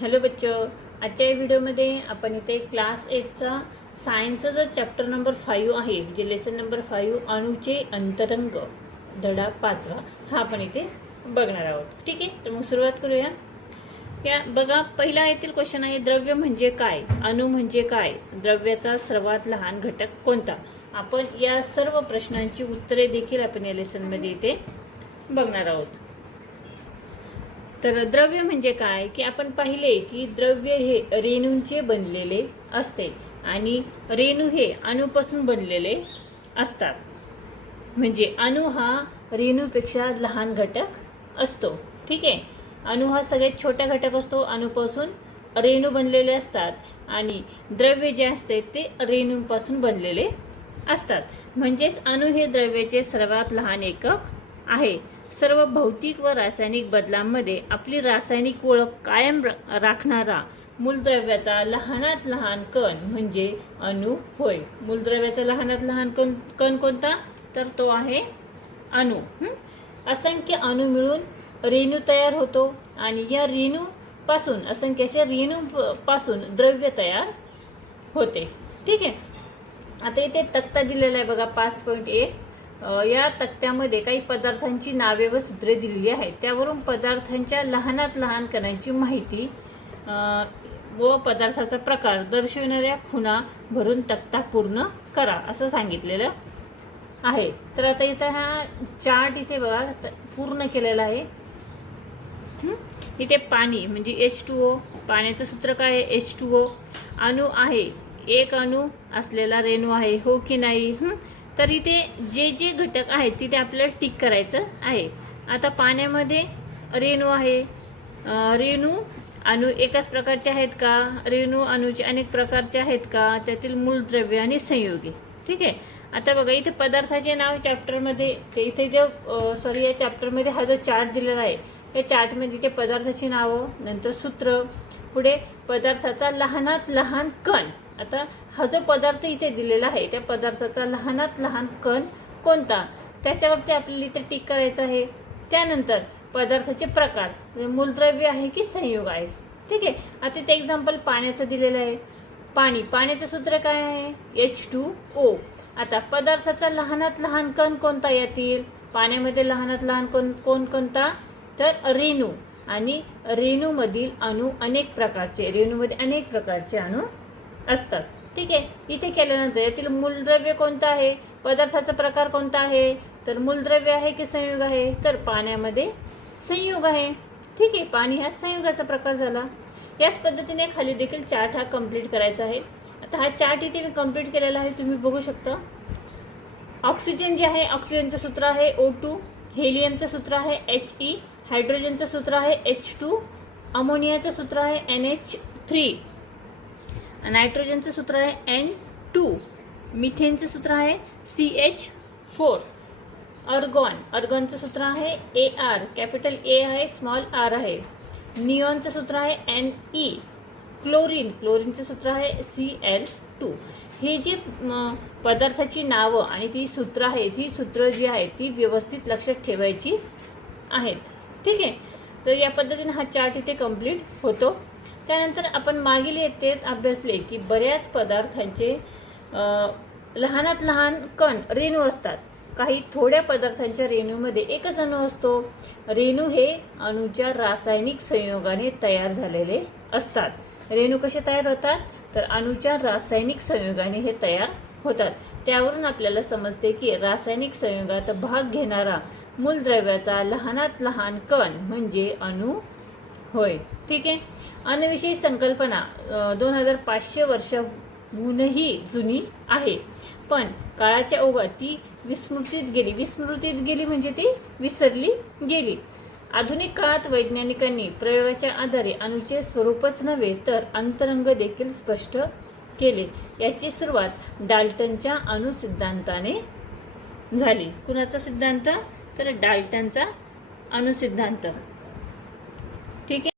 Hello बच्चो आजच्या या व्हिडिओमध्ये आपण इथे क्लास एटचा सायन्सचा जो चॅप्टर नंबर फाईव्ह आहे जे लेसन नंबर फाईव्ह अणुचे अंतरंग धडा पाचवा हा आपण इथे बघणार आहोत. ठीक आहे? तर मग सुरुवात करूया. या बघा पहिला येथील क्वेश्चन आहे द्रव्य म्हणजे काय? अणु म्हणजे काय? द्रव्याचा सर्वात लहान घटक कोणता? आपण या सर्व प्रश्नांची उत्तरे देखील आपण या लेसनमध्ये इथे बघणार आहोत. तर द्रव्य म्हणजे काय? की आपण पाहिले की द्रव्य हे रेणूंचे बनलेले असते आणि रेणू हे अणूपासून बनलेले असतात. म्हणजे अणू हा रेणूपेक्षा लहान घटक असतो. ठीक आहे? अणू हा सगळ्यात छोटा घटक असतो. अणूपासून रेणू बनलेले असतात आणि द्रव्य जे असते ते रेणूंपासून बनलेले असतात. म्हणजेच अणू हे द्रव्याचे सर्वात लहान एकक आहे. सर्व भौतिक व रासायनिक बदलांमध्ये आपली रासायनिक ओळख कायम राखणारा मूलद्रव्याचा लहानात लहान कण म्हणजे अणू होय. मूलद्रव्याचा लहानात लहान कण कण कोणता? तर तो आहे अणू. असंख्य अणू मिळून रेणू तयार होतो आणि या रेणू पासून असंख्य अशा रेणू पासून द्रव्य तयार होते. ठीक आहे? आता इथे तक्ता दिलेला आहे बघा पाच पॉईंट एक. या तक्त्यामध्ये काही पदार्थांची नावे व सूत्रे दिलेली आहेत. त्यावरून पदार्थांच्या लहानात लहान कणांची माहिती व पदार्थाचा प्रकार दर्शविणाऱ्या खुणा भरून तक्ता पूर्ण करा असं सांगितलेलं आहे. तर आता इथं हा चार्ट इथे बघा पूर्ण केलेला आहे. इथे पाणी म्हणजे एच टू ओ पाण्याचं सूत्र काय आहे? एच टू ओ अणू आहे. एक अणू असलेला रेणू आहे हो की नाही? तर इथे जे जे घटक आहेत तिथे आपल्याला टिक करायचं आहे. आता पाण्यामध्ये रेणू आहे. रेणू अणू एकाच प्रकारचे आहेत का? रेणू अणूचे अनेक प्रकारचे आहेत का? त्यातील मूलद्रव्य आणि संयोगी. ठीक आहे? आता बघा इथे पदार्थाचे नाव चॅप्टरमध्ये ते इथे जो सॉरी या चॅप्टरमध्ये हा जो चार्ट दिलेला आहे या चार्टमध्ये ते पदार्थाची नावं नंतर सूत्र पुढे पदार्थाचा लहानात लहान कण. आता हा जो पदार्थ इथे दिलेला आहे त्या पदार्थाचा लहानात लहान कण कोणता? त्याच्यावरती आपल्याला इथे टिक करायचं आहे. त्यानंतर पदार्थाचे प्रकार म्हणजे मूलद्रव्य आहे की संयोग आहे. ठीक आहे? आता इथे एक्झाम्पल पाण्याचं दिलेलं आहे. पाणी पाण्याचं सूत्र काय आहे? एच टू ओ आता पदार्थाचा लहानात लहान कण कोणता यातील? पाण्यामध्ये लहानात लहान कोण कोण कोणता? तर रेणू. आणि रेणूमधील अणू अनेक प्रकारचे रेणूमध्ये अनेक प्रकारचे अणू असतात. ठीक आहे. इथे केल्यानंतर यातील मूलद्रव्य कोणतं आहे? पदार्थाचा प्रकार कोणता आहे? तर मूलद्रव्य आहे की संयोग आहे? तर पाण्यामध्ये संयोग आहे. ठीक आहे. पाणी हा संयुगाचा प्रकार झाला. याच पद्धतीने खाली देखील चार्ट हा कंप्लीट करायचा आहे. आता हा चार्ट इथे मी कंप्लीट केलेला आहे. तुम्ही बघू शकता. ऑक्सिजन जे आहे ऑक्सिजनचं सूत्र आहे ओ टू हेलियमचं सूत्र आहे एच ई हायड्रोजनचं सूत्र आहे एच टू अमोनियाचं सूत्र आहे एन एच थ्री नायट्रोजनचं सूत्र आहे एन टू मिथेनचं सूत्र आहे सी एच फोर अर्गॉन. अर्गॉनचं सूत्र आहे ए आर कॅपिटल ए आहे स्मॉल आर आहे. निऑनचं सूत्र आहे एन ई क्लोरीन. क्लोरीनचं सूत्र आहे सी एल टू ही जी पदार्थाची नावं आणि ती सूत्र आहेत ही सूत्र जी आहेत ती व्यवस्थित लक्षात ठेवायची आहेत. ठीक आहे? तर या पद्धतीने हा चार्ट इथे कंप्लीट होतो. त्यानंतर आपण मागील येतेत अभ्यासले की बऱ्याच पदार्थांचे लहानात लहान कण रेणू असतात. काही थोड्या पदार्थांच्या रेणूमध्ये एकच अणू असतो. रेणू हे अणूच्या रासायनिक संयोगाने तयार झालेले असतात. रेणू कसे तयार होतात? तर अणूच्या रासायनिक संयोगाने हे तयार होतात. त्यावरून आपल्याला समजते की रासायनिक संयोगात भाग घेणारा मूलद्रव्याचा लहानात लहान कण म्हणजे अणू होय. ठीक आहे? अणुविषयी संकल्पना दोन हजार पाचशे वर्षाहूनही जुनी आहे. पण काळाच्या ओघात ती विस्मृतीत गेली. विस्मृतीत गेली म्हणजे ती विसरली गेली. आधुनिक काळात वैज्ञानिकांनी प्रयोगाच्या आधारे अणुचे स्वरूपच नव्हे तर अंतरंग देखील स्पष्ट केले. याची सुरुवात डाल्टनच्या अणुसिद्धांताने झाली. कुणाचा सिद्धांत? तर डाल्टनचा अणुसिद्धांत ठीक आहे?